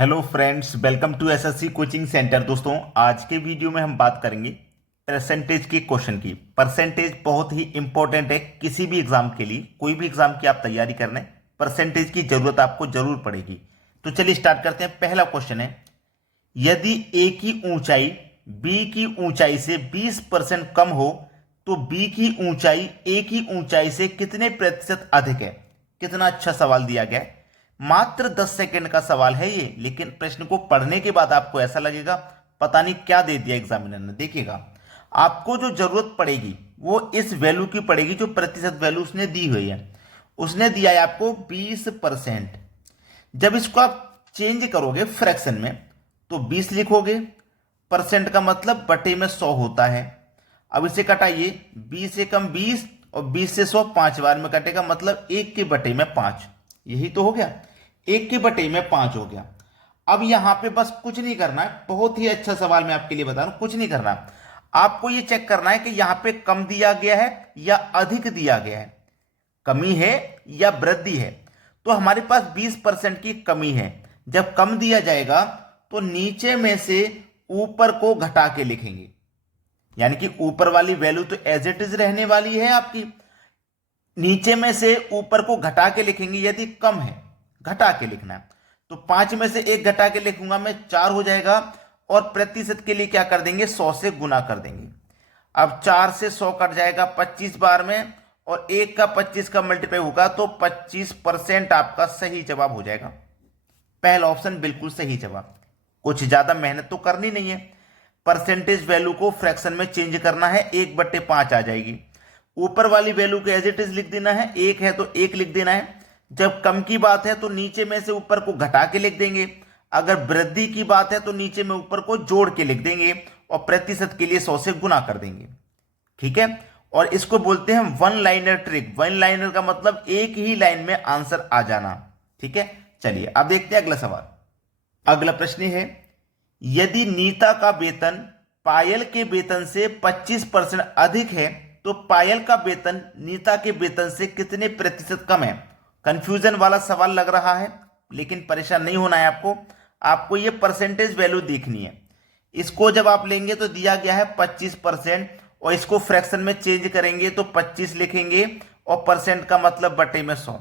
Hello friends, welcome to SSC coaching centre. दोस्तों, आज के वीडियो में हम बात करेंगे परसेंटेज के क्वेश्चन की। परसेंटेज बहुत ही इंपॉर्टेंट है किसी भी एग्जाम के लिए। कोई भी एग्जाम की आप तैयारी कर लें, परसेंटेज की जरूरत आपको जरूर पड़ेगी। तो चलिए स्टार्ट करते हैं। पहला क्वेश्चन है, यदि ए की ऊंचाई बी की ऊंचाई से 20% कम हो तो बी की ऊंचाई ए की ऊंचाई से कितने प्रतिशत अधिक है। कितना अच्छा सवाल दिया गया है। मात्र 10 सेकंड का सवाल है ये, लेकिन प्रश्न को पढ़ने के बाद आपको ऐसा लगेगा पता नहीं क्या दे दिया एग्जामिनर ने। देखिएगा, आपको जो जरूरत पड़ेगी वो इस वैल्यू की पड़ेगी जो प्रतिशत वैल्यू उसने दी हुई है। उसने दिया है आपको 20%। जब इसको आप चेंज करोगे फ्रैक्शन में तो 20 लिखोगे। परसेंट का मतलब बटे में 100 होता है। अब इसे कटाइए, 20 से कम 20 और 20 से 100 5 बार में कटेगा, मतलब 1 के बटे में 5। यही तो हो गया, 1 के बटे में 5 हो गया। अब यहां पे बस कुछ नहीं करना है, बहुत ही अच्छा सवाल मैं आपके लिए बता रहा हूं। कुछ नहीं करना, आपको ये चेक करना है कि यहां पे कम दिया गया है या अधिक दिया गया है, कमी है या वृद्धि है। तो हमारे पास 20% की कमी है। जब कम दिया जाएगा तो नीचे में से ऊपर को घटा के लिखेंगे, यानी कि ऊपर वाली वैल्यू तो एज इट इज रहने वाली है आपकी, नीचे में से ऊपर को घटा के लिखेंगे। यदि कम है घटा के लिखना है तो 5 में से 1 घटा के लिखूंगा मैं, 4 हो जाएगा। और प्रतिशत के लिए क्या कर देंगे, 100 से गुना कर देंगे। अब 4 से 100 कट जाएगा 25 बार में, और 1 का 25 का मल्टीप्लाई होगा तो 25% आपका सही जवाब हो जाएगा। पहला ऑप्शन बिल्कुल सही जवाब। कुछ ज्यादा मेहनत तो करनी नहीं है। परसेंटेज वैल्यू को फ्रैक्शन में चेंज करना है, 1/5 आ जाएगी। ऊपर वाली वैल्यू को एज इट इज लिख देना है, 1 है तो 1 लिख देना है। जब कम की बात है तो नीचे में से ऊपर को घटा के लिख देंगे। अगर वृद्धि की बात है तो नीचे में ऊपर को जोड़ के लिख देंगे, और प्रतिशत के लिए 100 से गुना कर देंगे। ठीक है, और इसको बोलते हैं one liner trick. One liner का मतलब एक ही लाइन में आंसर आ जाना। ठीक है, चलिए अब देखते हैं अगला सवाल। अगला प्रश्न है, यदि नीता का वेतन पायल के वेतन से 25% अधिक है तो पायल का वेतन नीता के वेतन से कितने प्रतिशत कम है। कंफ्यूजन वाला सवाल लग रहा है, लेकिन परेशान नहीं होना है आपको। आपको ये परसेंटेज वैल्यू देखनी है। इसको जब आप लेंगे तो दिया गया है 25%, और इसको फ्रैक्शन में चेंज करेंगे तो 25 लिखेंगे, और परसेंट का मतलब बटे में 100।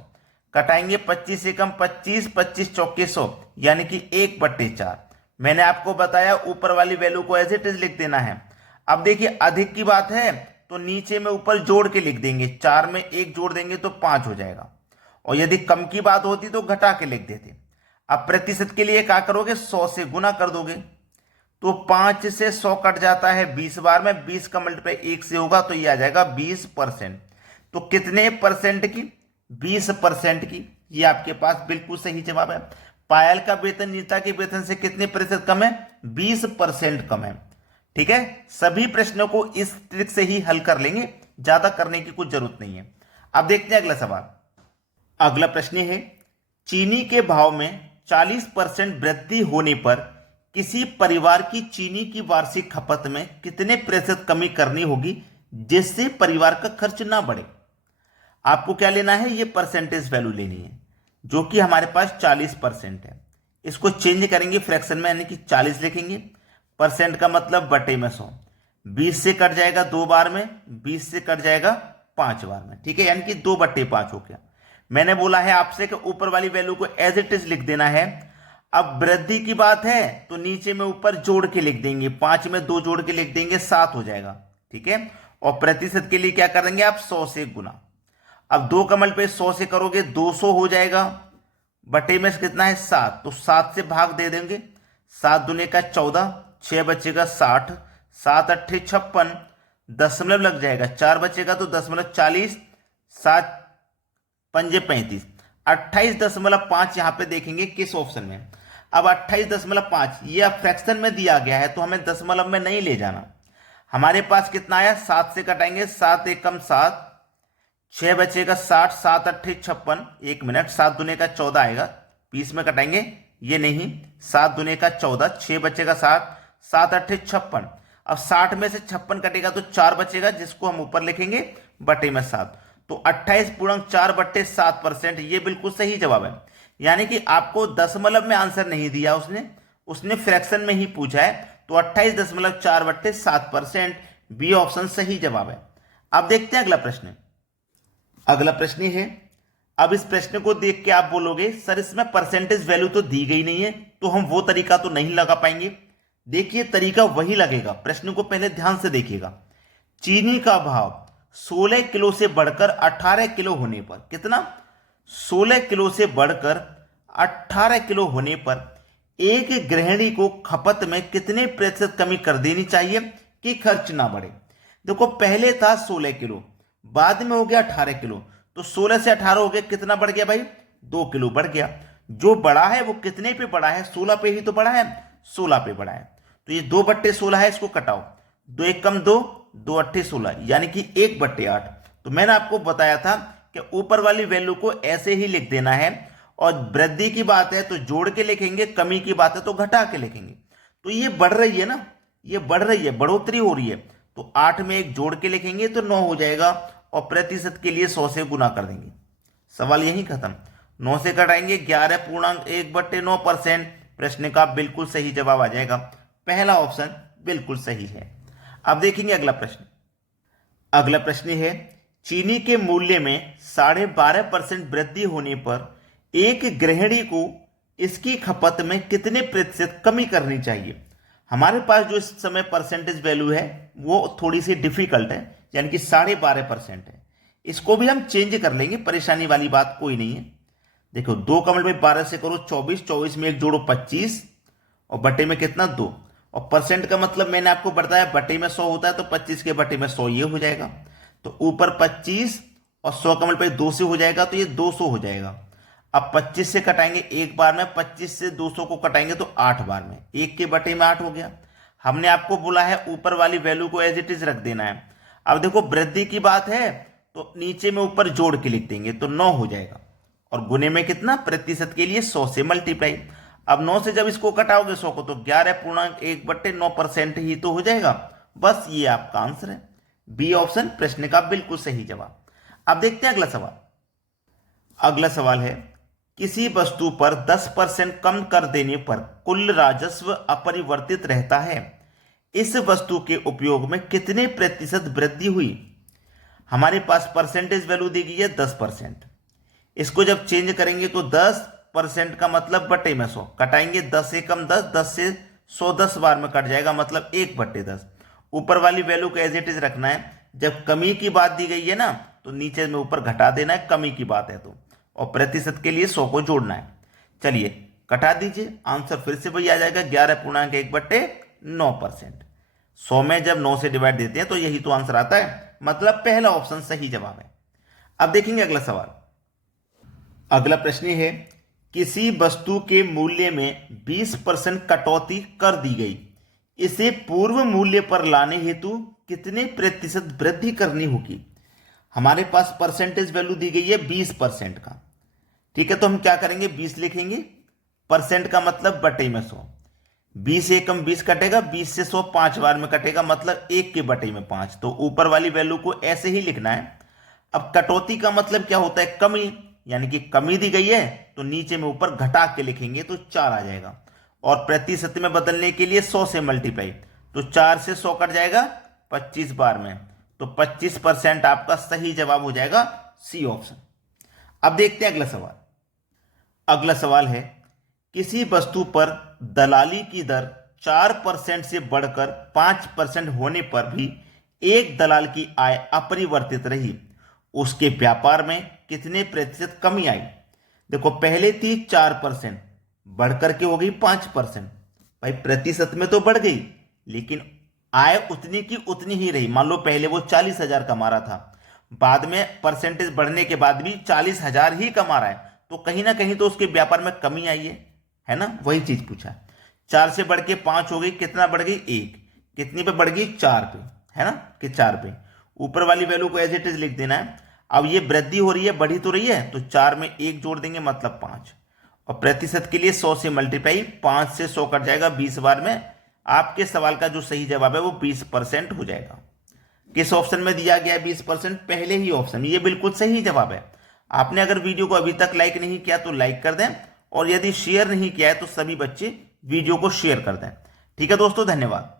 कटाएंगे 25 से कम 25, 25 चौके 100, यानी कि 1/4। मैंने आपको बताया ऊपर वाली वैल्यू को एज इट इज लिख देना है। अब देखिए, अधिक की बात है तो नीचे में ऊपर जोड़ के लिख देंगे, 4 में 1 जोड़ देंगे तो 5 हो जाएगा। और यदि कम की बात होती तो घटा के लिख देते। अब प्रतिशत के लिए क्या करोगे, 100 से गुना कर दोगे। तो 5 से 100 कट जाता है 20 बार में, 20 का मल्टीप्लाई 1 से होगा तो ये आ जाएगा 20%। तो कितने परसेंट की, 20% की। ये आपके पास बिल्कुल सही जवाब है। पायल का वेतन नीता के वेतन से कितने प्रतिशत कम है, 20% कम है। ठीक है, सभी प्रश्नों को इस ट्रिक से ही हल कर लेंगे, ज्यादा करने की कुछ जरूरत नहीं है। अब देखते हैं अगला सवाल। अगला प्रश्न है, चीनी के भाव में 40% वृद्धि होने पर किसी परिवार की चीनी की वार्षिक खपत में कितने प्रतिशत कमी करनी होगी जिससे परिवार का खर्च ना बढ़े। आपको क्या लेना है, ये परसेंटेज वैल्यू लेनी है, जो कि हमारे पास 40% है। इसको चेंज करेंगे फ्रैक्शन में, यानी कि 40 लिखेंगे। परसेंट का मतलब बटे में 100। 20 से कट जाएगा 2 बार में, 20 से कट जाएगा 5 बार में। ठीक है, यानी कि 2/5 हो गया। मैंने बोला है आपसे कि ऊपर वाली वैल्यू को एज इट इज लिख देना है। अब वृद्धि की बात है तो नीचे में ऊपर जोड़ के लिख देंगे, 5 में 2 जोड़ के लिख देंगे, 7 हो जाएगा। ठीक है, और प्रतिशत के लिए क्या करेंगे आप, 100 से गुना। अब 2 का मल्टीप्लाई 100 से करोगे 200 हो जाएगा। बटे में कितना है, 7, तो 7 से भाग दे देंगे। 7 दूने का 14, 6 बचेगा 60, 7 अट्ठे 56, दशमलव लग जाएगा, 4 बचेगा तो दशमलव 40, 7 पंजे 35, 28.5 यहां पे देखेंगे किस ऑप्शन में। अब 28.5 ये फ्रैक्शन में दिया गया है तो हमें दशमलव में नहीं ले जाना। हमारे पास कितना आया, 7 से कटाएंगे, 7 एकम 7, 6 बचेगा 60, 7 अट्ठे 56, 1 मिनट, 7 दुने का 14 आएगा, 20 में कटाएंगे, ये नहीं, 7 दुने का 14, 6 बचेगा 7, 7 अट्ठे 56। अब 60 में से 56 कटेगा तो 4 बचेगा, जिसको हम ऊपर लिखेंगे बटे में 7। तो 28 पूर्णांक 4/7%, ये बिल्कुल सही जवाब है। यानी कि आपको दशमलव में आंसर नहीं दिया उसने उसने फ्रैक्शन में ही पूछा है। तो 28.4/7%। बी ऑप्शन सही जवाब है। अब देखते हैं अगला प्रश्न। अगला प्रश्न है, अब इस प्रश्न को देख के आप बोलोगे सर इसमें परसेंटेज वैल्यू तो दी गई नहीं है, तो हम वो तरीका तो नहीं लगा पाएंगे। देखिए तरीका वही लगेगा, प्रश्न को पहले ध्यान से देखिएगा। चीनी का भाव 16 किलो से बढ़कर 18 किलो होने पर, कितना, 16 किलो से बढ़कर 18 किलो होने पर एक गृहिणी को खपत में कितने प्रतिशत कमी कर देनी चाहिए कि खर्च ना बढ़े। देखो पहले था 16 किलो, बाद में हो गया 18 किलो, तो 16 से 18 हो गया, कितना बढ़ गया भाई, 2 किलो बढ़ गया। जो बढ़ा है वो कितने पे बढ़ा है, 16 पे ही तो बढ़ा है, 16 पे बढ़ा है। तो ये 2/16 है, इसको कटाओ, 2 एक कम 2, 2 अट्ठे 16, यानी कि 1/8। तो मैंने आपको बताया था कि ऊपर वाली वैल्यू को ऐसे ही लिख देना है, और वृद्धि की बात है तो जोड़ के लिखेंगे, कमी की बात है तो घटा के लिखेंगे। तो ये बढ़ रही है ना, ये बढ़ रही है, बढ़ोतरी हो रही है, तो 8 में एक जोड़ के लिखेंगे तो 9 हो जाएगा, और प्रतिशत के लिए 100 से गुना कर देंगे। सवाल यही खत्म। 9 से घटाएंगे 11.1/9%। प्रश्न का बिल्कुल सही जवाब आ जाएगा, पहला ऑप्शन बिल्कुल सही है। अब देखेंगे अगला प्रश्न। अगला प्रश्न है, चीनी के मूल्य में 12.5% वृद्धि होने पर एक गृहिणी को इसकी खपत में कितने प्रतिशत कमी करनी चाहिए। हमारे पास जो इस समय परसेंटेज वैल्यू है वो थोड़ी सी डिफिकल्ट है, यानी कि 12.5% है। इसको भी हम चेंज कर लेंगे, परेशानी वाली बात कोई नहीं है। देखो 2 का मल्टीप्लाई 12 से करो 24, 24 में एक जोड़ो 25, और बटे में कितना 2, और परसेंट का मतलब मैंने आपको बताया बटे में 100 होता है, तो 25 के बटे में 100 ये हो जाएगा। तो ऊपर 25 और 100 का मल्टीप्लाई 2 से हो जाएगा, तो ये 200 हो जाएगा। अब 25 से कटाएंगे एक बार में, 25 से 200 को कटाएंगे तो 8 बार में, 1 के बटे में 8 हो गया। हमने आपको बोला है ऊपर वाली वैल्यू को एज इट इज रख देना है। अब देखो वृद्धि की बात है तो नीचे में ऊपर जोड़ के लिख देंगे तो 9 हो जाएगा, और गुने में कितना, प्रतिशत के लिए 100 से मल्टीप्लाई। अब 9 से जब इसको कटाओगे 100 को, तो 11.1/9% ही तो हो जाएगा। बस ये आपका आंसर है, बी ऑप्शन प्रश्न का बिल्कुल सही जवाब। अब देखते हैं अगला सवाल। अगला सवाल है, किसी वस्तु पर 10% कम कर देने पर कुल राजस्व अपरिवर्तित रहता है, इस वस्तु के उपयोग में कितने प्रतिशत वृद्धि हुई। हमारे पास परसेंटेज वैल्यू दी गई है 10%। इसको जब चेंज करेंगे तो 10% का मतलब बटे में 100, कटाएंगे 10 से कम 10, 10 से 100 10 बार में कट जाएगा, मतलब 1/10। ऊपर वाली वैल्यू को एज इट इज रखना है। जब कमी की बात दी गई है ना, तो नीचे में ऊपर घटा देना है, कमी की बात है तो, और प्रतिशत के लिए 100 को जोड़ना है। चलिए कटा दीजिए, आंसर फिर से वही आ जाएगा, 11.1/9%। 100 में जब 9 से डिवाइड देते हैं तो यही तो आंसर आता है, मतलब पहला ऑप्शन सही जवाब है। अब देखेंगे अगला सवाल। अगला प्रश्न है, किसी वस्तु के मूल्य में 20% कटौती कर दी गई, इसे पूर्व मूल्य पर लाने हेतु कितने प्रतिशत वृद्धि करनी होगी। हमारे पास परसेंटेज वैल्यू दी गई है 20% का, ठीक है, तो हम क्या करेंगे, 20 लिखेंगे, परसेंट का मतलब बटे में 100, 20 एकम 20 कटेगा, 20 से 100 5 बार में कटेगा, मतलब 1 के बटे में 5। तो ऊपर वाली वैल्यू को ऐसे ही लिखना है। अब कटौती का मतलब क्या होता है, कमी, यानी कि कमी दी गई है तो नीचे में ऊपर घटा के लिखेंगे तो 4 आ जाएगा, और प्रतिशत में बदलने के लिए 100 से मल्टीप्लाई, तो 4 से 100 कट जाएगा 25 बार में, तो 25% आपका सही जवाब हो जाएगा, सी ऑप्शन। अब देखते हैं अगला सवाल। अगला सवाल है, किसी वस्तु पर दलाली की दर 4% से बढ़कर 5% होने पर भी एक दलाल की आय अपरिवर्तित रही, उसके व्यापार में कितने प्रतिशत कमी आई। देखो पहले थी 4%, बढ़कर के हो गई 5%। भाई प्रतिशत में तो बढ़ गई, लेकिन आय उतनी की उतनी ही रही। मान लो पहले वो 40,000 कमा रहा था, बाद में परसेंटेज बढ़ने के बाद भी 40,000 ही कमा रहा है, तो कहीं ना कहीं तो उसके व्यापार में कमी आई है ना, वही चीज पूछा। 4 से बढ़ के 5 हो गई, कितना बढ़ गई, 1, कितनी पे बढ़ गई, 4 पे, है ना, कि 4 पे। ऊपर वाली वैल्यू को एज इट इज लिख देना है। अब ये वृद्धि हो रही है, बढ़ी तो रही है, तो 4 में 1 जोड़ देंगे, मतलब 5, और प्रतिशत के लिए 100 से मल्टीप्लाई, 5 से 100 कट जाएगा 20 बार में। आपके सवाल का जो सही जवाब है वो 20% हो जाएगा। किस ऑप्शन में दिया गया है 20%, पहले ही ऑप्शन, ये बिल्कुल सही जवाब है। आपने अगर वीडियो को अभी तक लाइक नहीं किया तो लाइक कर दें, और यदि शेयर नहीं किया है तो सभी बच्चे वीडियो को शेयर कर दें। ठीक है दोस्तों, धन्यवाद।